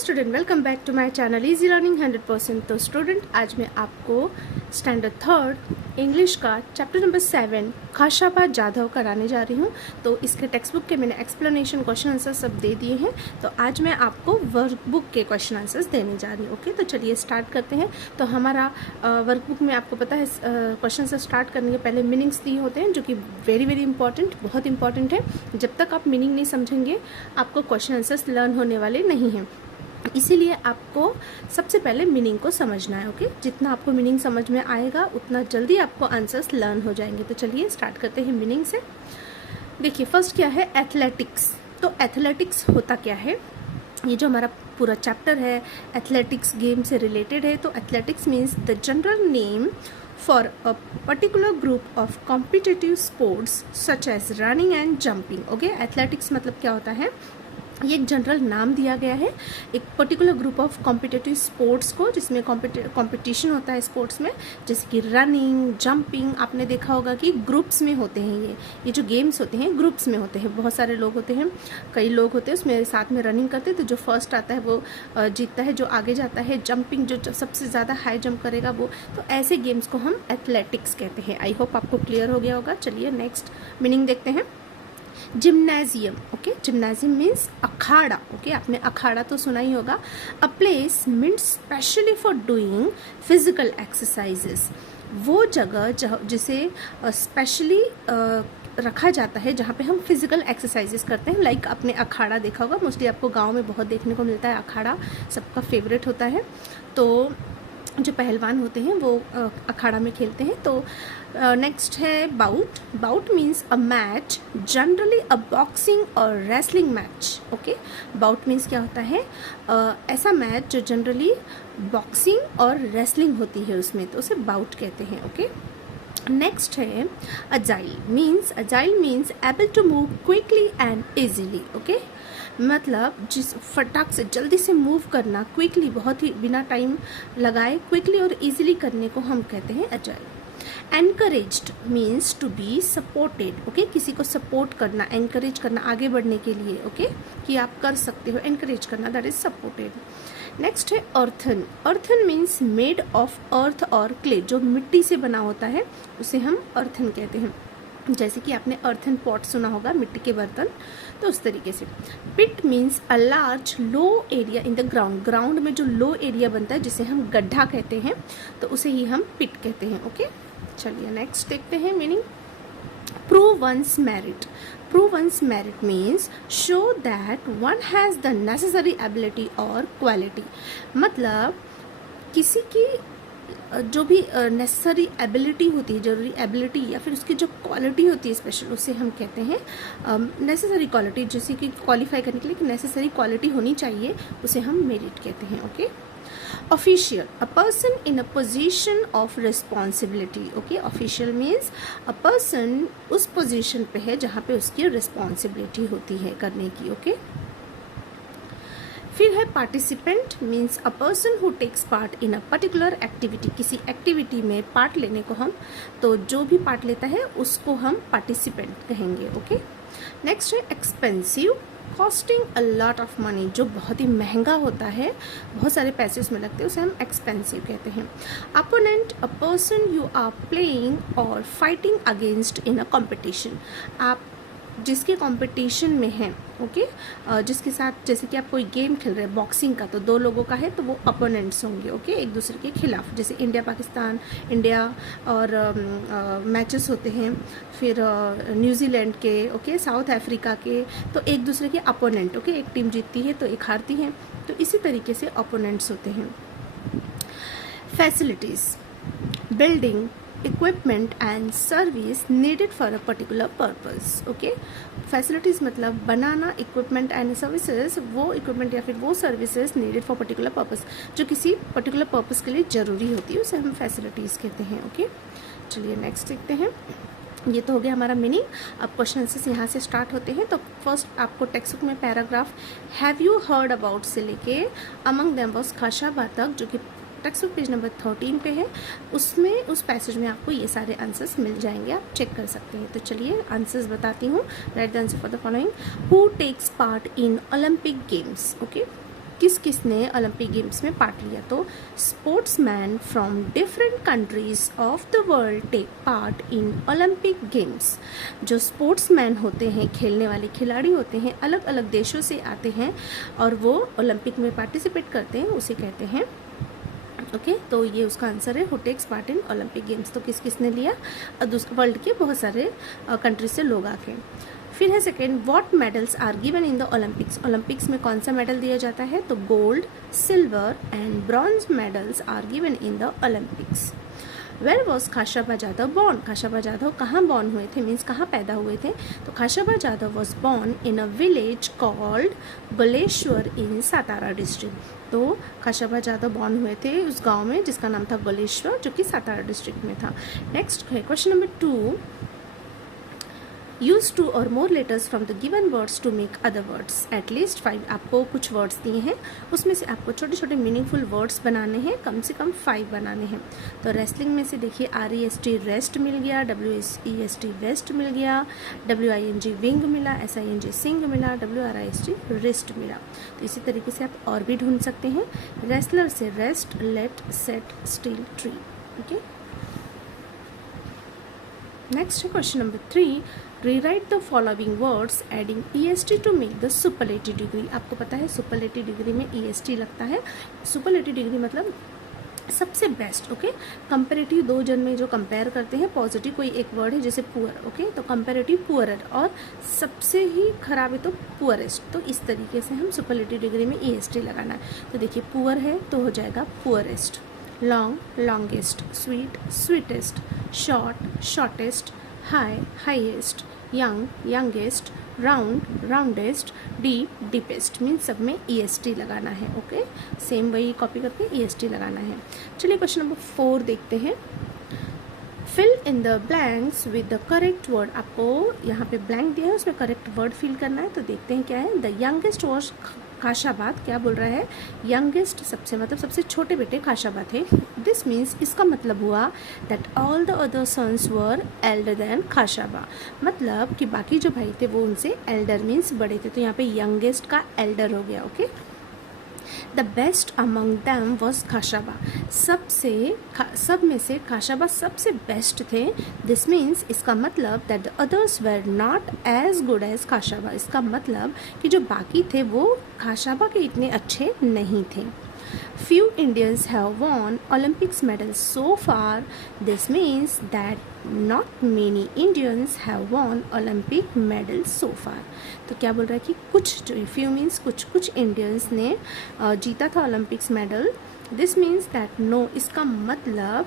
Student, welcome back to my channel easy learning 100%। तो student, आज मैं आपको स्टैंडर्ड थर्ड इंग्लिश का चैप्टर नंबर 7 खाशाबा जाधव कराने जा रही हूँ। तो इसके टेक्स्ट बुक के मैंने एक्सप्लेनेशन, क्वेश्चन आंसर सब दे दिए हैं। तो आज मैं आपको वर्कबुक के क्वेश्चन आंसर्स देने जा रही हूँ। ओके, तो चलिए स्टार्ट करते हैं। तो हमारा वर्कबुक में आपको पता है क्वेश्चन से स्टार्ट करने के पहले मीनिंग्स दिए होते हैं, जो कि वेरी वेरी इंपॉर्टेंट, बहुत इंपॉर्टेंट है। जब तक आप मीनिंग नहीं समझेंगे आपको क्वेश्चन आंसर्स लर्न होने वाले नहीं हैं। इसीलिए आपको सबसे पहले मीनिंग को समझना है। ओके, जितना आपको मीनिंग समझ में आएगा उतना जल्दी आपको आंसर्स लर्न हो जाएंगे। तो चलिए स्टार्ट करते हैं मीनिंग से। देखिए, फर्स्ट क्या है, एथलेटिक्स। तो एथलेटिक्स होता क्या है, ये जो हमारा पूरा चैप्टर है एथलेटिक्स गेम से रिलेटेड है। तो athletics means the general name for a particular group of competitive sports such as running and jumping. Okay, athletics मतलब क्या होता है, ये एक जनरल नाम दिया गया है एक particular group of competitive sports को, जिसमें कंपटीशन होता है स्पोर्ट्स में, जैसे कि रनिंग, जंपिंग। आपने देखा होगा कि ग्रुप्स में होते हैं ये जो गेम्स होते हैं ग्रुप्स में होते हैं। बहुत सारे लोग होते हैं, कई लोग होते हैं उसमें साथ में रनिंग करते हैं। तो जो फर्स्ट आता है वो जीतता है, जो आगे जाता है। जंपिंग, जो सबसे ज़्यादा हाई जंप करेगा वो। तो ऐसे गेम्स को हम एथलेटिक्स कहते हैं। आई होप आपको क्लियर हो गया होगा। चलिए नेक्स्ट मीनिंग देखते हैं। जिम्नाजियम। ओके, जिम्नाजियम मीन्स अखाड़ा। ओके, आपने अखाड़ा तो सुना ही होगा। A place means specially for doing physical exercises. वो जगह जिसे स्पेशली रखा जाता है जहाँ पे हम फिजिकल एक्सरसाइजेस करते हैं। लाइक आपने अखाड़ा देखा होगा, मोस्टली आपको गांव में बहुत देखने को मिलता है। अखाड़ा सबका फेवरेट होता है। तो जो पहलवान होते हैं वो अखाड़ा में खेलते हैं। तो नेक्स्ट है bout. Bout means a match, generally a boxing और wrestling match. Okay, bout means क्या होता है, ऐसा मैच जो जनरली बॉक्सिंग और रेसलिंग होती है उसमें, तो उसे बाउट कहते हैं। ओके, नेक्स्ट है agile means able to move quickly and easily. Okay, मतलब जिस फटाक से जल्दी से मूव करना, क्विकली, बहुत ही बिना टाइम लगाए क्विकली और इजीली करने को हम कहते हैं agile. Encouraged means to be supported. Okay, किसी को सपोर्ट करना, एनकरेज करना आगे बढ़ने के लिए। ओके, कि आप कर सकते हो, एनकरेज करना, दैट इज सपोर्टेड। नेक्स्ट है earthen. Earthen means made of earth और क्ले, जो मिट्टी से बना होता है उसे हम अर्थन कहते हैं। जैसे कि आपने अर्थन पॉट सुना होगा, मिट्टी के बर्तन, तो उस तरीके से। Pit means a large low area in the ground. Ground में जो लो एरिया बनता है जिसे हम गड्ढा कहते हैं, तो उसे ही हम पिट कहते हैं। ओके, चलिए नेक्स्ट देखते हैं meaning. Prove once merit. Prove once merit means show that one has the necessary ability और क्वालिटी। मतलब किसी की जो भी नेसेसरी एबिलिटी होती है, जरूरी एबिलिटी, या फिर उसकी जो क्वालिटी होती है स्पेशल, उसे हम कहते हैं नेसेसरी क्वालिटी। जैसे कि क्वालिफाई करने के लिए नेसेसरी क्वालिटी होनी चाहिए, उसे हम मेरिट कहते हैं। Okay, official, a person in a position of responsibility. Okay, official means a person उस पोजीशन पे है जहाँ पे उसकी रिस्पॉन्सिबिलिटी होती है करने की। ओके, फिर है participant means a person who takes part in a particular activity. किसी एक्टिविटी में पार्ट लेने को हम, तो जो भी पार्ट लेता है उसको हम पार्टिसिपेंट कहेंगे। ओके, नेक्स्ट है expensive, costing a lot of money, जो बहुत ही महंगा होता है, बहुत सारे पैसे उसमें लगते हैं, उसे हम एक्सपेंसिव कहते हैं। Opponent, a person you are playing और fighting against in a competition. आप जिसके कंपटीशन में हैं, ओके, जिसके साथ, जैसे कि आप कोई गेम खेल रहे हैं बॉक्सिंग का, तो दो लोगों का है तो वो अपोनेंट्स होंगे। ओके, एक दूसरे के खिलाफ, जैसे इंडिया पाकिस्तान, इंडिया और मैचेस होते हैं, फिर न्यूजीलैंड के, ओके, साउथ अफ्रीका के, तो एक दूसरे के अपोनेंट। ओके, एक टीम जीतती है तो एक हारती है, तो इसी तरीके से अपोनेंट्स होते हैं। Facilities, building, equipment and service needed for a particular purpose. Okay, facilities मतलब बनाना, इक्विपमेंट एंड सर्विसेज, वो इक्विपमेंट या फिर वो services needed for particular purpose, जो किसी पर्टिकुलर पर्पस के लिए ज़रूरी होती है, उसे हम फैसिलिटीज़ कहते हैं। ओके, चलिए नेक्स्ट देखते हैं। ये तो हो गया हमारा मीनिंग। अब क्वेश्चन आंसर्स यहाँ से स्टार्ट होते हैं। तो फर्स्ट आपको टेक्स्ट बुक में paragraph have you heard about से लेके अमंग देम वाज खाशाबा तक, जो कि टेक्स्ट बुक पेज नंबर 13 पे है, उसमें उस पैसेज में आपको ये सारे आंसर्स मिल जाएंगे, आप चेक कर सकते हैं। तो चलिए आंसर्स बताती हूँ। Write the answer for the following. Who takes part in Olympic games. Okay, किस किस ने ओलंपिक गेम्स में पार्ट लिया? तो sportsman from different countries of the world take part in Olympic games. जो स्पोर्ट्समैन होते हैं, खेलने वाले खिलाड़ी होते हैं, अलग अलग देशों से आते हैं और वो ओलंपिक में पार्टिसिपेट करते हैं, उसे कहते हैं ओके तो ये उसका आंसर है who takes part in Olympic games. तो किस किसने लिया? वर्ल्ड के बहुत सारे कंट्री से लोग आके। फिर है second, what medals are given in the Olympics. Olympics में कौन सा मेडल दिया जाता है? तो gold, silver and bronze medals are given in the Olympics. Where was Khashaba Jadhav born? Khashaba Jadhav कहाँ बॉर्न हुए थे, मीन्स कहाँ पैदा हुए थे? तो Khashaba Jadhav was born in a village called Goleshwar in Satara district. तो खाशाबा जाधव बॉर्न हुए थे उस गांव में जिसका नाम था गोलेश्वर, जो कि सातारा डिस्ट्रिक्ट में था। नेक्स्ट है क्वेश्चन नंबर 2, यूज 2 और more letters from the given words to make other words. At least 5 आपको कुछ वर्ड्स दिए हैं, उसमें से आपको छोटे छोटे मीनिंगफुल वर्ड्स बनाने हैं, कम से कम 5 बनाने हैं। तो रेसलिंग में से देखिए REST रेस्ट मिल गया, WEST वेस्ट मिल गया, WING विंग मिला, SING सिंग मिला, WRIST रिस्ट मिला। तो इसी तरीके से आप और भी ढूंढ सकते हैं। रेसलर से rest, let, set, steel, tree. Okay, next है question number 3, rewrite the following words adding EST to make the superlative degree. आपको पता है सुपरलेटिव डिग्री में EST लगता है। सुपरलेटिव डिग्री मतलब सबसे बेस्ट। ओके, कंपेरेटिव 2 जन में जो कंपेयर करते हैं, पॉजिटिव कोई एक वर्ड है जैसे पुअर। ओके, तो कंपेरेटिव पुअरर, और सबसे ही खराब है तो पुअरेस्ट। तो इस तरीके से हम सुपरलेटिव डिग्री में EST लगाना है। तो देखिए पुअर है तो हो जाएगा poorest, long longest, sweet sweetest, short shortest, high highest, young youngest, round roundest, deep deepest. Means सब में EST लगाना है। ओके, सेम वही कॉपी करके EST लगाना है। चलिए क्वेश्चन नंबर 4 देखते हैं। Fill in the blanks with the correct word. आपको यहाँ पे ब्लैंक दिया है, उसमें करेक्ट वर्ड फिल करना है। तो देखते हैं क्या है। द यंगेस्ट वॉज खाशाबाद। क्या बोल रहा है? यंगेस्ट सबसे मतलब सबसे छोटे बेटे खाशाबा थे। दिस मीन्स इसका मतलब हुआ that all the other sons were elder than Khashaba. मतलब कि बाकी जो भाई थे वो उनसे एल्डर मीन्स बड़े थे। तो यहाँ पे यंगेस्ट का एल्डर हो गया। Okay, the best among them was Khashaba. सब में से खाशाबा सबसे बेस्ट थे। दिस मीन्स इसका मतलब that the others were not as good as Khashaba. इसका मतलब कि जो बाकी थे वो खाशाबा के इतने अच्छे नहीं थे। Few Indians have won Olympics medals so far. This means that not many Indians have won Olympic medals so far. तो क्या बोल रहा है कि कुछ, few means कुछ इंडियंस ने जीता था Olympics medal. This means that no, इसका मतलब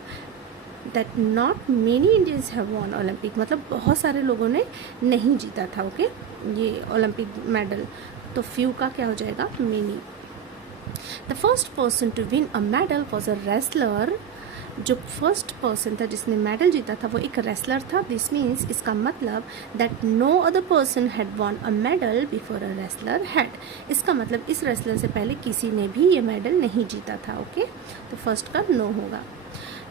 that not many Indians have won Olympic, मतलब बहुत सारे लोगों ने नहीं जीता था। ओके, ये ओलंपिक मेडल। तो फ्यू का क्या हो जाएगा? Many. The first person to win a medal was a wrestler. जो फर्स्ट पर्सन था जिसने मेडल जीता था वो एक रेसलर था। दिस मीन्स इसका मतलब that no other person had won a medal before a wrestler had. इसका मतलब इस रेसलर से पहले किसी ने भी ये मेडल नहीं जीता था। ओके, तो फर्स्ट का नो होगा।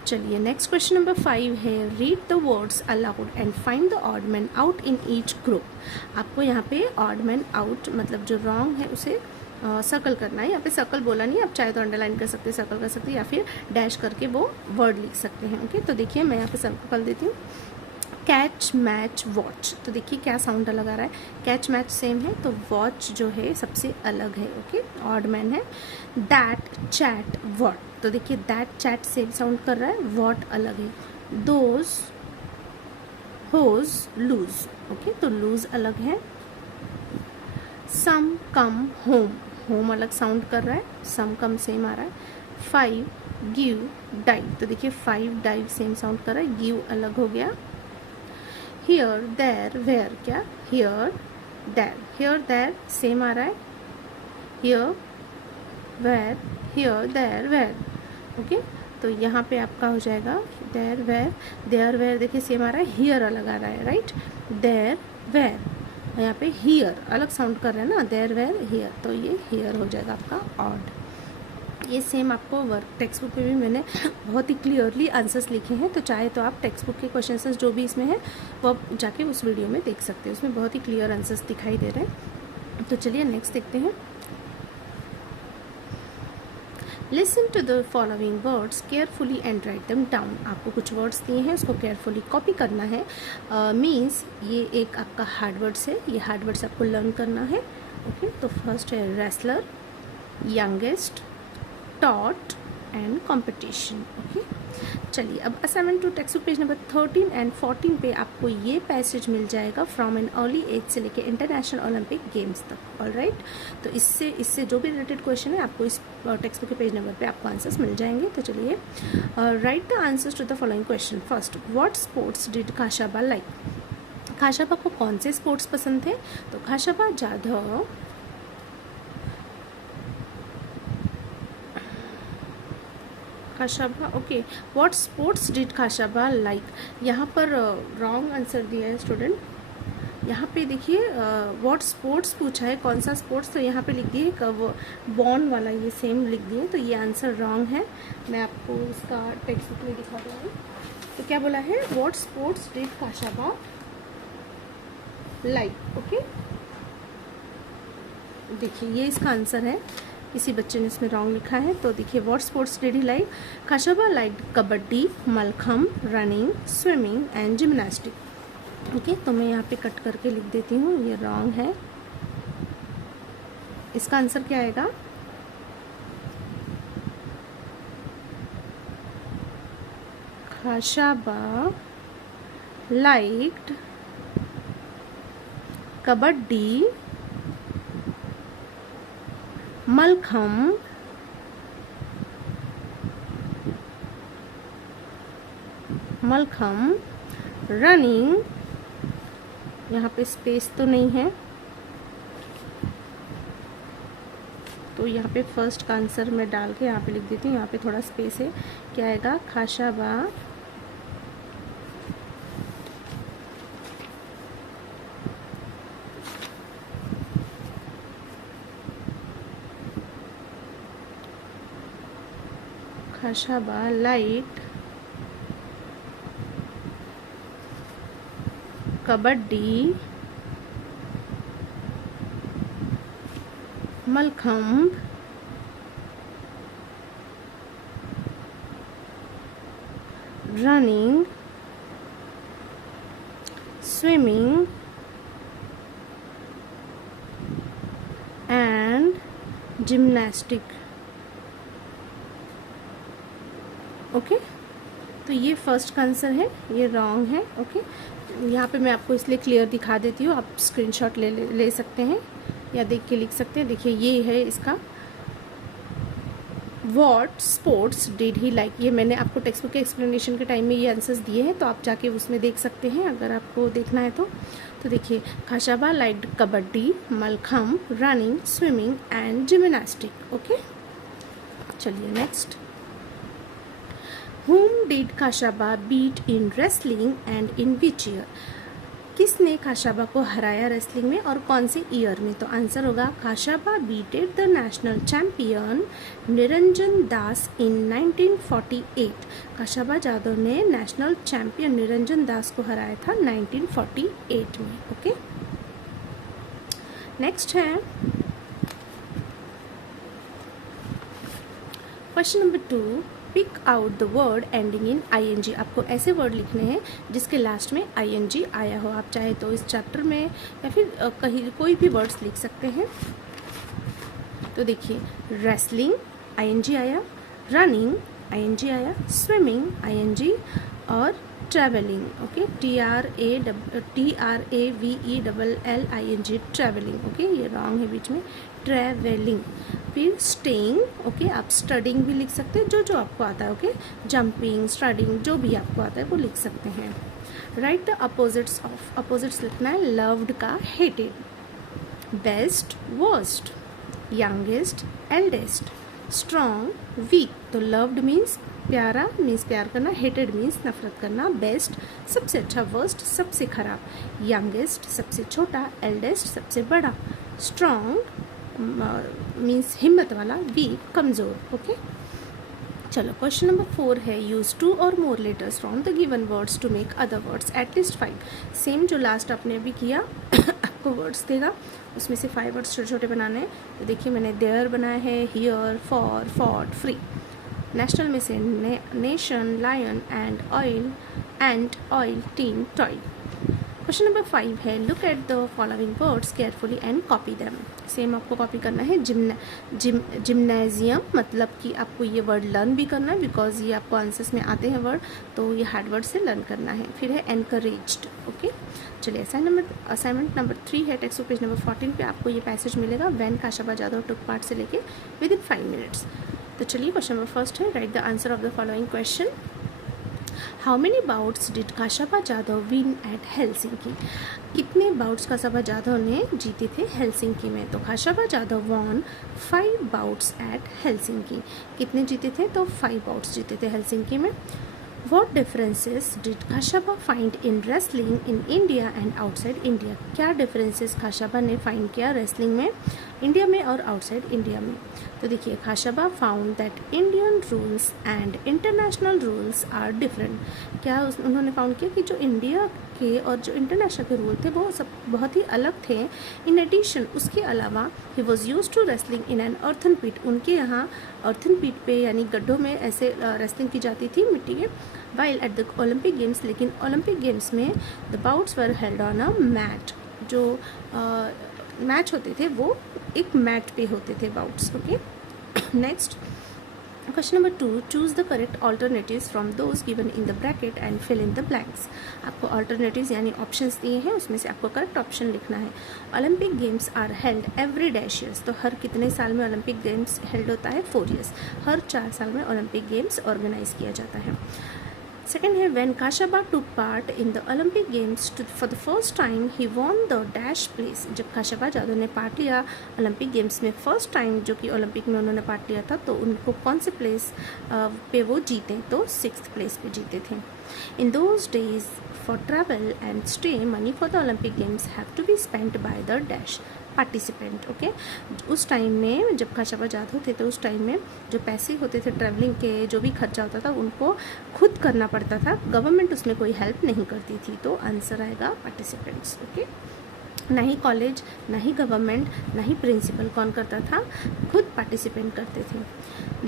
चलिए नेक्स्ट क्वेश्चन नंबर 5 है, read the words allowed and find the odd man out in each group. आपको यहाँ पे ऑड मैन आउट मतलब जो रॉन्ग है उसे सर्कल करना है। यहाँ पे सर्कल बोला नहीं, आप चाहे तो अंडरलाइन कर सकते हैं, सर्कल कर सकते हैं, या फिर डैश करके वो वर्ड लिख सकते हैं। ओके, तो देखिए मैं यहाँ पे सर्कल कर देती हूँ। Catch match watch. तो देखिए क्या साउंड अलग आ रहा है। कैच मैच सेम है तो वॉच जो है सबसे अलग है। ओके, ऑड मैन है। That chat what. तो देखिए दैट चैट सेम साउंड कर रहा है, वॉट अलग है। Those hose lose. ओके, तो लूज अलग है। सम कम होम, होम अलग साउंड कर रहा है, सम कम सेम आ रहा है। 5 गिव डाइव। तो देखिए 5 डाइव सेम साउंड कर रहा है, गिव अलग हो गया। हियर देयर वेयर, क्या here there, here there same आ रहा है। Here where, here there where. Okay, तो यहाँ पे आपका हो जाएगा देयर वेयर, देयर वेयर देखिए सेम आ रहा है, हियर अलग आ रहा है। राइट, देयर वेयर, यहाँ पे हियर अलग साउंड कर रहे हैं ना, देयर वेयर हियर, तो ये हियर हो जाएगा आपका ऑड। ये सेम आपको वर्क टेक्स्ट बुक पे भी मैंने बहुत ही क्लियरली आंसर्स लिखे हैं। तो चाहे तो आप टेक्स्ट बुक के क्वेश्चंस जो भी इसमें है वो आप जाके उस वीडियो में देख सकते हैं, उसमें बहुत ही क्लियर आंसर्स दिखाई दे रहे हैं। तो चलिए नेक्स्ट देखते हैं। Listen to the following words carefully and write them down. आपको कुछ वर्ड्स दिए हैं, उसको केयरफुली कॉपी करना है। मीन्स ये एक आपका हार्ड वर्ड्स है, ये हार्ड वर्ड्स आपको लर्न करना है। ओके, तो फर्स्ट है wrestler, youngest, taught and competition. Okay, चलिए अब assignment two text book page number 13 and 14 पे आपको ये पैसेज मिल जाएगा फ्रॉम एन अर्ली एज से लेके इंटरनेशनल ओलंपिक गेम्स तक। ऑलराइट, तो इससे जो भी रिलेटेड क्वेश्चन है आपको इस टेक्स्ट बुक के पेज नंबर पे आपको आंसर्स मिल जाएंगे। तो चलिए, write the answers to the following question. First, what sports did Khashaba like? Khashaba को कौन से स्पोर्ट्स पसंद थे? तो Khashaba Jadhav Khashaba, okay, what sports did Khashaba like? यहाँ पर रॉन्ग आंसर दिया है स्टूडेंट। यहाँ पे देखिए व्हाट स्पोर्ट्स पूछा है, कौन सा स्पोर्ट्स, तो यहाँ पे लिख दिए कब बॉर्न वाला, ये सेम लिख दिए, तो ये आंसर रॉन्ग है। मैं आपको इसका टेक्स्ट बुक में दिखा रहा हूँ। तो क्या बोला है? What sports did Khashaba like. Okay, देखिए ये इसका आंसर है, इसी बच्चे ने इसमें रॉन्ग लिखा है। तो देखिए what sports did he like? Khashaba like kabaddi, mallakhamb, running, swimming and gymnastic. Okay, तो मैं यहाँ पे कट करके लिख देती हूँ, ये रॉन्ग है। इसका आंसर क्या आएगा? खाशाबा लाइक्ड कबड्डी, मलखम, रनिंग, यहाँ पे स्पेस तो नहीं है, तो यहाँ पे फर्स्ट का आंसर मैं डाल के यहाँ पे लिख देती हूँ, यहाँ पे थोड़ा स्पेस है। क्या आएगा? Khashaba light kabaddi, mallakhamb, running, swimming and gymnastic. Okay, तो ये फर्स्ट का आंसर है, ये रॉन्ग है। ओके, यहाँ पे मैं आपको इसलिए क्लियर दिखा देती हूँ, आप स्क्रीनशॉट ले सकते हैं या देख के लिख सकते हैं। देखिए ये है इसका what sports did he like. ये मैंने आपको टेक्स्ट बुक के एक्सप्लेनेशन के टाइम में ये आंसर्स दिए हैं, तो आप जाके उसमें देख सकते हैं अगर आपको देखना है तो। देखिए Khashaba liked kabaddi, mallakhamb, running, swimming and gymnastic. Okay, चलिए next. Whom did Khashaba beat in wrestling and in which year? किसने खाशाबा को हराया रेसलिंग में और कौन से ईयर में? तो आंसर होगा Khashaba beated the national champion Niranjan Das in 1948। Khashaba Jadhav ने नेशनल चैंपियन निरंजन दास को हराया था 1948 में। ओके, नेक्स्ट है question number 2। Pick out the word ending in ING। आपको ऐसे वर्ड लिखने हैं जिसके लास्ट में ING आया हो। आप चाहे तो इस चैप्टर में या फिर कहीं कोई भी वर्ड्स लिख सकते हैं। तो देखिए रेसलिंग ING आया, रनिंग ING आया, स्विमिंग ING और travelling. Okay, TRAVELLING travelling. Okay, ये रॉन्ग है बीच में, ट्रैवलिंग। फिर स्टेइंग, ओके, आप स्टडिंग भी लिख सकते हैं, जो आपको आता है। ओके, जंपिंग, स्टडिंग, जो भी आपको आता है वो लिख सकते हैं। Right the opposites of. Opposites लिखना है लव्ड का hated, best worst, youngest eldest, strong week. तो लव्ड मीन्स प्यारा, मीन्स प्यार करना, हेटेड मीन्स नफरत करना, बेस्ट सबसे अच्छा, वर्स्ट सबसे खराब, यंगेस्ट सबसे छोटा, एल्डेस्ट सबसे बड़ा, स्ट्रॉन्ग मीन्स हिम्मत वाला, वीक कमज़ोर। ओके, चलो क्वेश्चन नंबर 4 है यूज 2 और more letters from the given words to make other words at least 5। Same जो लास्ट आपने अभी किया आपको वर्ड्स देगा, उसमें से 5 वर्ड्स छोटे छोटे बनाने हैं। तो देखिए मैंने देयर बनाया है, here, for, fought, free. National में से nation, lion, and oil, team, toy. Question number 5 है look at the following words carefully and copy them. Same आपको कॉपी करना है। जिम्नेजियम, मतलब कि आपको ये वर्ड लर्न भी करना है, बिकॉज ये आपको आंसर्स में आते हैं वर्ड, तो ये हार्ड वर्ड से लर्न करना है। फिर है एनकरेज्ड। ओके, चलिए असाइनमेंट नंबर 3 है टेक्स्ट बुक पेज नंबर 14 पे आपको ये पैसेज मिलेगा, when Khashaba Jadhav took part से लेके विद इन 5 मिनट्स। तो चलिए क्वेश्चन नंबर फर्स्ट है, write the answer of the following question. How many bouts did Khashaba Jadhav win at Helsinki? कितने बाउट्स खाशाबा जाधव ने जीते थे हेलसिंकी में? तो Khashaba Jadhav won 5 bouts at Helsinki. कितने जीते थे? तो 5 बाउट्स जीते थे हेलसिंकी में। What differences did Khashaba find in wrestling in India and outside India? क्या differences खाशाबा ने find किया wrestling में इंडिया में और outside इंडिया में? तो देखिए Khashaba found that Indian rules and international rules are different. क्या उन्होंने फाउंड किया कि जो इंडिया के और जो इंटरनेशनल के रूल थे वो सब बहुत ही अलग थे। इन एडिशन, उसके अलावा he was used to wrestling in an earthen pit. उनके यहाँ अर्थन पीट पे यानी गड्ढों में ऐसे रेसलिंग की जाती थी मिट्टी के। While at the Olympic games, लेकिन ओलंपिक गेम्स में the bouts were held on a mat. जो मैच होते थे वो एक मैट पे होते थे bouts. Okay, next question number 2, choose the correct alternatives from those given in the bracket and fill in the blanks. आपको ऑल्टरनेटिव्स यानी ऑप्शंस दिए हैं, उसमें से आपको करेक्ट ऑप्शन लिखना है। Olympic games are held every dash years. तो हर कितने साल में ओलंपिक गेम्स हेल्ड होता है? 4 ईयर्स। हर 4 साल में ओलंपिक गेम्स ऑर्गेनाइज किया जाता है। सेकेंड है when Khashaba took part in the Olympic games for the first time he won the dash place. जब खाशाबा जाधव ने पार्ट लिया ओलंपिक गेम्स में फर्स्ट टाइम, जो कि ओलंपिक में उन्होंने पार्ट लिया था, तो उनको कौन से प्लेस पे वो जीते? तो 6th प्लेस पे जीते थे। In those days for travel and stay money for the Olympic games have to be spent by the dash participant. Okay, उस टाइम में जब खाशाबा जाधव थे तो उस टाइम में जो पैसे होते थे ट्रैवलिंग के, जो भी खर्चा होता था, उनको खुद करना पड़ता था, गवर्नमेंट उसमें कोई हेल्प नहीं करती थी। तो आंसर आएगा पार्टिसिपेंट्स। ओके, ना ही कॉलेज, ना ही गवर्नमेंट, ना ही प्रिंसिपल कौन करता था? खुद पार्टिसिपेंट करते थे।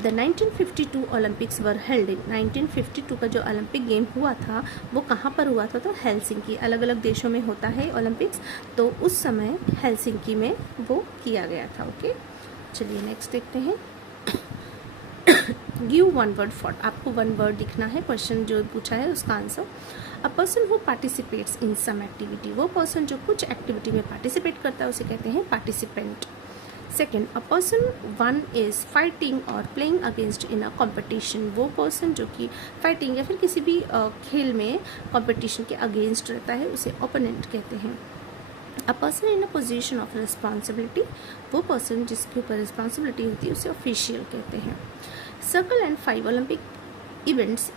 The 1952 Olympics were held in. 1952 का जो ओलंपिक गेम हुआ था वो कहाँ पर हुआ था? तो हेलसिंकी। अलग अलग देशों में होता है ओलंपिक्स, तो उस समय हेलसिंकी में वो किया गया था। ओके, चलिए नेक्स्ट देखते हैं। Give 1 word for. आपको 1 वर्ड लिखना है, क्वेश्चन जो पूछा है उसका answer. A person who participates in some activity. वो पर्सन जो कुछ एक्टिविटी में पार्टिसिपेट करता है उसे कहते हैं participant. Second, a person one is fighting और playing against in a competition. वो पर्सन जो कि फाइटिंग या फिर किसी भी खेल में कॉम्पिटिशन के अगेंस्ट रहता है उसे ओपोनेंट कहते हैं। A person in a position of responsibility. वो पर्सन जिसके ऊपर रिस्पॉन्सिबिलिटी होती है उसे ऑफिशियल कहते हैं। Circle and 5 Olympic events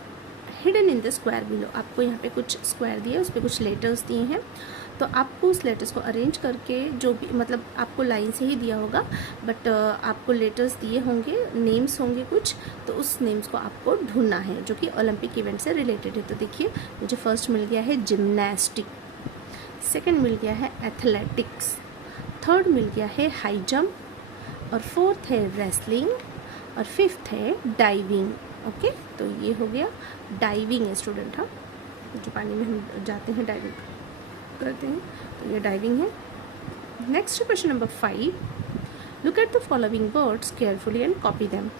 hidden in the square below. आपको यहाँ पे कुछ स्क्वायर दिए, उस पर कुछ लेटर्स दिए हैं, तो आपको उस लेटर्स को अरेंज करके, जो भी मतलब आपको लाइन से ही दिया होगा, बट आपको लेटर्स दिए होंगे, नेम्स होंगे कुछ, तो उस नेम्स को आपको ढूंढना है जो कि ओलंपिक इवेंट से रिलेटेड है। तो देखिए मुझे फर्स्ट मिल गया है जिम्नास्टिक, सेकेंड मिल गया है एथलेटिक्स, थर्ड मिल गया है हाई जंप, और फोर्थ है रेसलिंग, और फिफ्थ है डाइविंग। ओके, तो ये हो गया डाइविंग है स्टूडेंट। हाँ, जो पानी में हम जाते हैं डाइविंग करते हैं, तो ये डाइविंग है। Next question number 5, look at the following words carefully and copy them.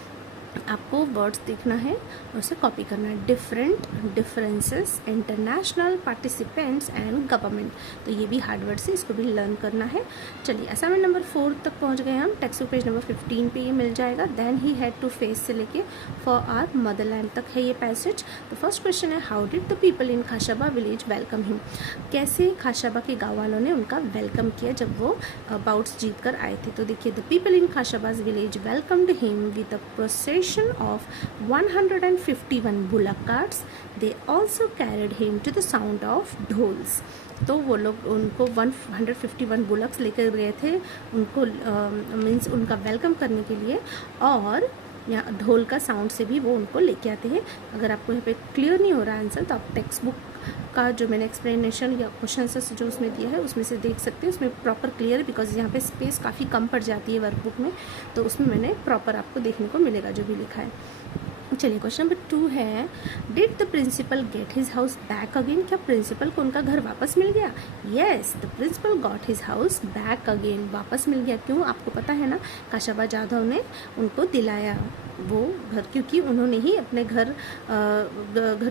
आपको वर्ड्स देखना है और उसे कॉपी करना है। Different, differences, international, participants and government. तो ये भी हार्ड वर्ड से, इसको भी लर्न करना है। चलिए असाइनमेंट नंबर 4 तक पहुंच गए हम। टेक्स्ट बुक पेज नंबर 15 पे ये मिल जाएगा। Then he had to face से लेके फॉर आवर मदरलैंड तक है ये पैसेज। तो फर्स्ट क्वेश्चन है, how did the people in Khashaba village welcome him. कैसे खाशाबा के गाँव वालों ने उनका वेलकम किया जब वो बाउट्स जीत कर आए थे। तो देखिए, the people in Khashaba's village welcomed him with a procession of 151 bullock carts. They also carried him to the sound of ढोल्स। तो वो लोग उनको 151 बुलक्स लेकर गए थे, उनको मीन्स उनका वेलकम करने के लिए, और यहाँ ढोल का साउंड से भी वो उनको लेके आते हैं। अगर आपको यहाँ पे क्लियर नहीं हो रहा आंसर तो आप टेक्स्ट बुक का जो मैंने एक्सप्लेनेशन या क्वेश्चन आंसर्स जो उसमें दिया है उसमें से देख सकते हैं, उसमें प्रॉपर क्लियर, बिकॉज यहाँ पे स्पेस काफ़ी कम पड़ जाती है वर्कबुक में, तो उसमें मैंने प्रॉपर आपको देखने को मिलेगा जो भी लिखा है। चलिए क्वेश्चन नंबर 2 है, did the principal get his house back again? क्या प्रिंसिपल को उनका घर वापस मिल गया? Yes, the principal got his house back again, वापस मिल गया। क्यों? आपको पता है ना, काशाबा जाधव ने उनको दिलाया वो घर, क्योंकि उन्होंने ही अपने घर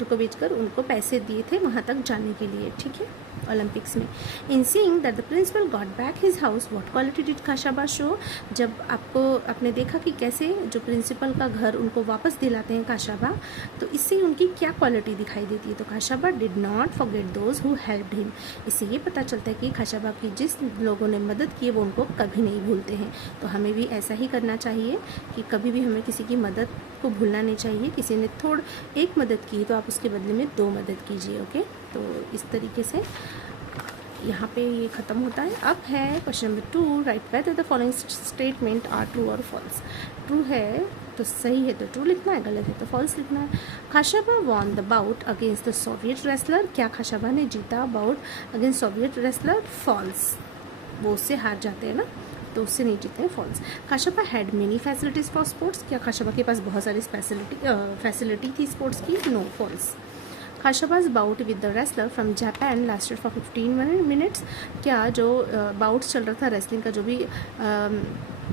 को बेचकर उनको पैसे दिए थे वहाँ तक जाने के लिए, ठीक है, ओलंपिक्स में। In seeing that the principal got back his house, what quality did Kashaba show? जब आपने देखा कि कैसे जो प्रिंसिपल का घर उनको वापस दिलाते हैं काशाबा, तो इससे उनकी क्या क्वालिटी दिखाई देती है? तो Kashaba did not forget those who helped him. इससे ये पता चलता है कि काशाबा की जिस लोगों ने मदद की वो उनको कभी नहीं भूलते हैं। तो हमें भी ऐसा ही करना चाहिए कि कभी भी हमें किसी की मदद को भूलना नहीं चाहिए। किसी ने एक मदद की तो आप उसके बदले में 2 मदद कीजिए, ओके। तो इस तरीके से यहाँ पे ये ख़त्म होता है। अब है question number 2, write whether the following statement are true और फॉल्स। ट्रू है तो सही है तो ट्रू लिखना है, गलत है तो फॉल्स लिखना है। Kashaba won the bout against the Soviet wrestler. क्या काशाबा ने जीता bout against Soviet wrestler? False, वो उससे हार जाते हैं ना, तो उससे नहीं जीते हैं, false. Kashaba had many facilities for sports. क्या काशाबा के पास बहुत सारी फैसिलिटी थी स्पोर्ट्स की? No, false. Kashaba's bout with the wrestler from Japan lasted for 15 minutes. क्या जो बाउट चल रहा था रेसलिंग का, जो भी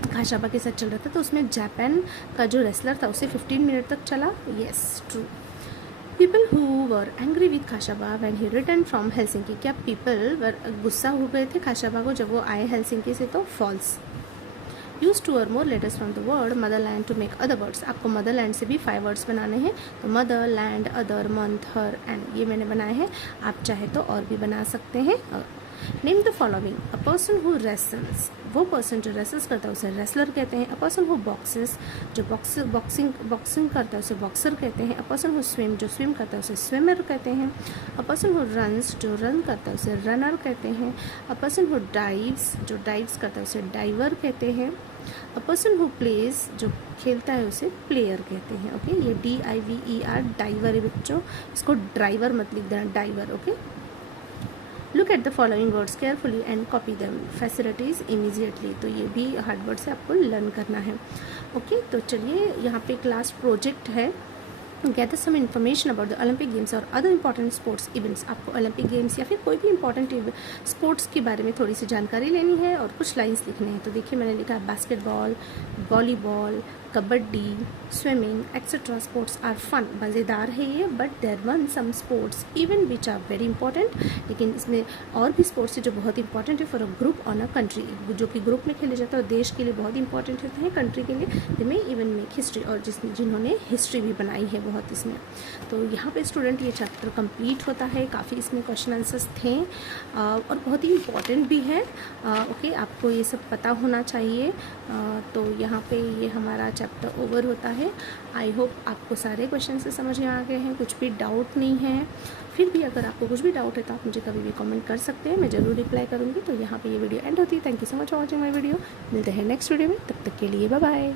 काशाबा के साथ चल रहा था, तो उसमें जापान का जो रेसलर था उसे 15 मिनट तक चला? Yes, true. People who were angry with Kashaba when he return from Helsinki. क्या पीपल गुस्सा हो गए थे काशाबा को जब वो आए हेलसिंकी से? तो false. Use 2 or more letters from the word motherland to make other words। आपको मदरलैंड से भी 5 वर्ड्स बनाने हैं, तो mother, land, other, month, her, and, ये मैंने बनाए हैं। आप चाहे तो और भी बना सकते हैं। Name the following, a person who wrestles. वो पर्सन जो रेसल्स करता है उसे रेसलर कहते हैं। अ पर्सन हु बॉक्सेस, जो बॉक्सिंग करता है उसे बॉक्सर कहते हैं। अ पर्सन हु स्विम, जो स्विम करता है उसे स्विमर कहते हैं। अ पर्सन हु रन्स, जो रन करता है उसे रनर कहते हैं। अ पर्सन हु डाइव्स, जो डाइव्स करता है उसे डाइवर कहते हैं। अ पर्सन हु प्लेज, जो खेलता है उसे प्लेयर कहते हैं, ओके। ये DIVER डाइवर है बच्चों, इसको ड्राइवर मत लिख देना, diver, okay. Look at the following words carefully and copy them. Facilities immediately, तो ये भी हार्ड वर्ड से आपको लर्न करना है, ओके। तो चलिए यहाँ पे एक लास्ट प्रोजेक्ट है, gather some information about the Olympic games और अदर इंपॉर्टेंट स्पोर्ट्स इवेंट्स। आपको ओलंपिक गेम्स या फिर कोई भी इंपॉर्टेंट स्पोर्ट्स के बारे में थोड़ी सी जानकारी लेनी है और कुछ लाइंस लिखने हैं। तो देखिए मैंने लिखा है basketball, volleyball, kabaddi, swimming etcetera sports are fun. मज़ेदार है ये, but there one some sports even which are very important. लेकिन इसमें और भी स्पोर्ट्स है जो बहुत इंपॉर्टेंट है for a group on a country, जो कि ग्रुप में खेले जाते हैं और देश के लिए बहुत इंपॉर्टेंट होते हैं, कंट्री के लिए। दे में इवन मेक हिस्ट्री, और जिन्होंने हिस्ट्री भी बनाई है बहुत इसमें। तो यहाँ पे स्टूडेंट ये चैप्टर कंप्लीट होता है। काफ़ी इसमें क्वेश्चन आंसर्स थे और बहुत ही इंपॉर्टेंट भी है, ओके। आपको ये सब पता होना चाहिए। तो यहाँ पे ये हमारा चैप्टर ओवर होता है। आई होप आपको सारे क्वेश्चन से समझ में आ गए हैं, कुछ भी डाउट नहीं है। फिर भी अगर आपको कुछ भी डाउट है तो आप मुझे कभी भी कमेंट कर सकते हैं, मैं ज़रूर रिप्लाई करूँगी। तो यहाँ पे ये वीडियो एंड होती है। Thank you so much for watching my video. मिलते हैं नेक्स्ट वीडियो में, तब तक के लिए बाय बाय।